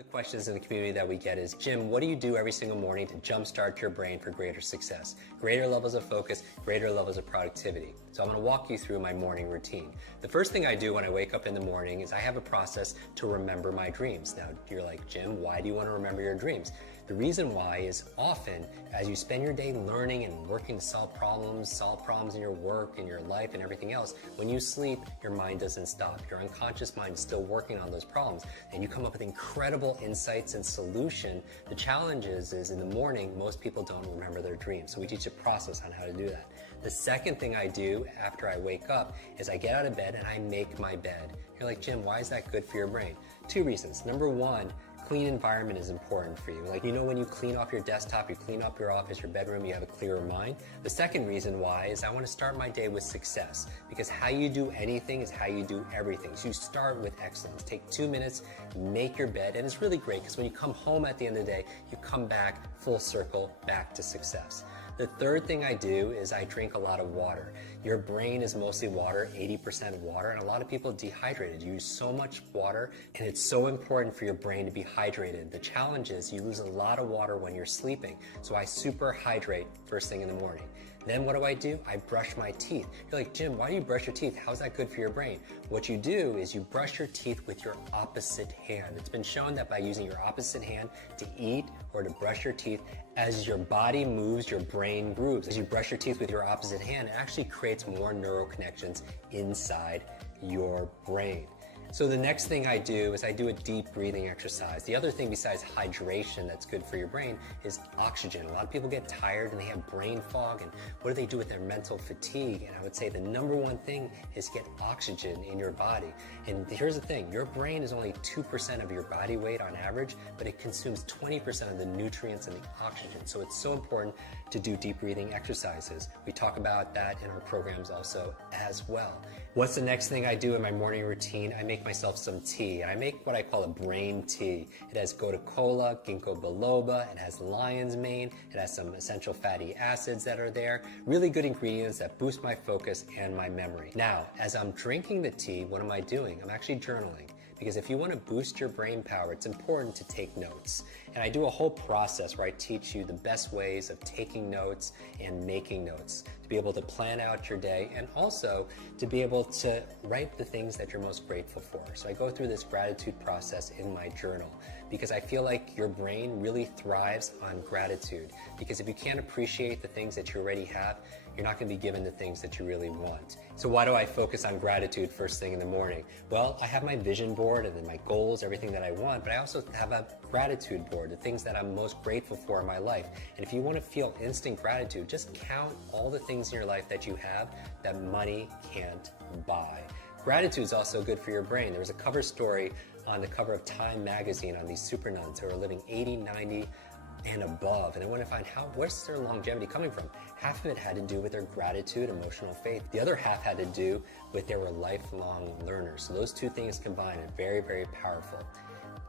The questions in the community that we get is, Jim, what do you do every single morning to jumpstart your brain for greater success, greater levels of focus, greater levels of productivity? So I'm going to walk you through my morning routine. The first thing I do when I wake up in the morning is I have a process to remember my dreams. Now you're like, Jim, why do you want to remember your dreams? The reason why is often as you spend your day learning and working to solve problems in your work, in your life, and everything else, when you sleep, your mind doesn't stop. Your unconscious mind is still working on those problems, and you come up with incredible insights and solution. The challenge is in the morning, most people don't remember their dreams. So we teach a process on how to do that. The second thing I do after I wake up is I get out of bed and I make my bed. You're like, Jim, why is that good for your brain? Two reasons. Number one, clean environment is important for you. Like, when you clean off your desktop, you clean up your office, your bedroom, you have a clearer mind. The second reason why is I want to start my day with success, because how you do anything is how you do everything. So you start with excellence. Take 2 minutes, make your bed, and it's really great because when you come home at the end of the day, you come back full circle back to success. The third thing I do is I drink a lot of water. Your brain is mostly water, 80% water, and a lot of people dehydrated. You use so much water, and it's so important for your brain to be hydrated. The challenge is you lose a lot of water when you're sleeping, so I super hydrate first thing in the morning. Then what do? I brush my teeth. You're like, Jim, why do you brush your teeth? How's that good for your brain? What you do is you brush your teeth with your opposite hand. It's been shown that by using your opposite hand to eat or to brush your teeth, as your body moves, your brain grooves. As you brush your teeth with your opposite hand, it actually creates more neural connections inside your brain. So the next thing I do is I do a deep breathing exercise. The other thing besides hydration that's good for your brain is oxygen. A lot of people get tired and they have brain fog, and what do they do with their mental fatigue? And I would say the number one thing is get oxygen in your body. And here's the thing, your brain is only 2% of your body weight on average, but it consumes 20% of the nutrients and the oxygen. So it's so important to do deep breathing exercises. We talk about that in our programs also as well. What's the next thing I do in my morning routine? I make myself some tea. I make what I call a brain tea. It has gotu kola, ginkgo biloba, it has lion's mane, it has some essential fatty acids that are there. Really good ingredients that boost my focus and my memory. Now, as I'm drinking the tea, what am I doing? I'm actually journaling. Because if you want to boost your brain power, it's important to take notes. And I do a whole process where I teach you the best ways of taking notes and making notes to be able to plan out your day and also to be able to write the things that you're most grateful for. So I go through this gratitude process in my journal because I feel like your brain really thrives on gratitude. Because if you can't appreciate the things that you already have, you're not going to be given the things that you really want. So why do I focus on gratitude first thing in the morning? Well, I have my vision board and then my goals, everything that I want, but I also have a gratitude board, the things that I'm most grateful for in my life. And if you want to feel instant gratitude, just count all the things in your life that you have that money can't buy. Gratitude is also good for your brain. There was a cover story on the cover of Time magazine on these super nuns who are living 80, 90, and above, and I want to find where's their longevity coming from. Half of it had to do with their gratitude, emotional faith. The other half had to do with they were lifelong learners. So those two things combined are very, very powerful.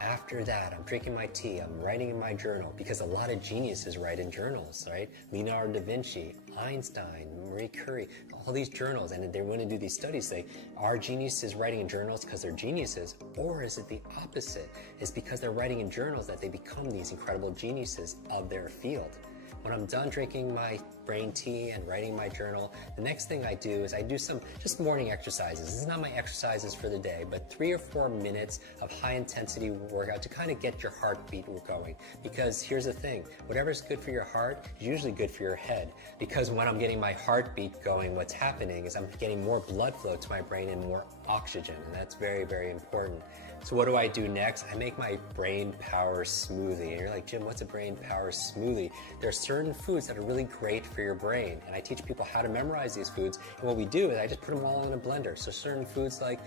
After that, I'm drinking my tea, I'm writing in my journal, because a lot of geniuses write in journals, right? Leonardo da Vinci, Einstein, Marie Curie, all these journals, and they want to do these studies, say, are geniuses writing in journals because they're geniuses, or is it the opposite? It's because they're writing in journals that they become these incredible geniuses of their field. When I'm done drinking my brain tea and writing my journal, the next thing I do is I do some just morning exercises. This is not my exercises for the day, but 3 or 4 minutes of high intensity workout to kind of get your heartbeat going. Because here's the thing, whatever's good for your heart is usually good for your head. Because when I'm getting my heartbeat going, what's happening is I'm getting more blood flow to my brain and more oxygen, and that's very, very important. So what do I do next? I make my brain power smoothie. And you're like, Jim, what's a brain power smoothie? There are certain foods that are really great for your brain. And I teach people how to memorize these foods. And what we do is I just put them all in a blender. So certain foods like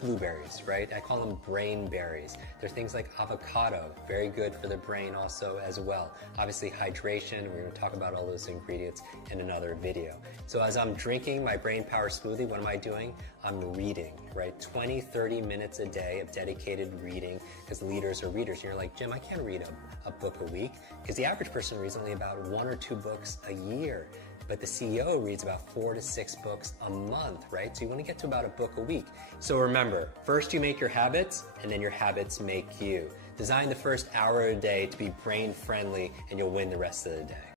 blueberries, right? I call them brain berries. There are things like avocado, very good for the brain also as well. Obviously hydration, we're going to talk about all those ingredients in another video. So as I'm drinking my brain power smoothie, what am I doing? I'm reading, right? 20, 30 minutes a day of dedicated reading, because leaders are readers. And you're like, Jim, I can't read a book a week, because the average person reads only about 1 or 2 books a year. But the CEO reads about 4 to 6 books a month, right? So you want to get to about a book a week. So remember, first you make your habits, and then your habits make you. Design the first hour a day to be brain friendly and you'll win the rest of the day.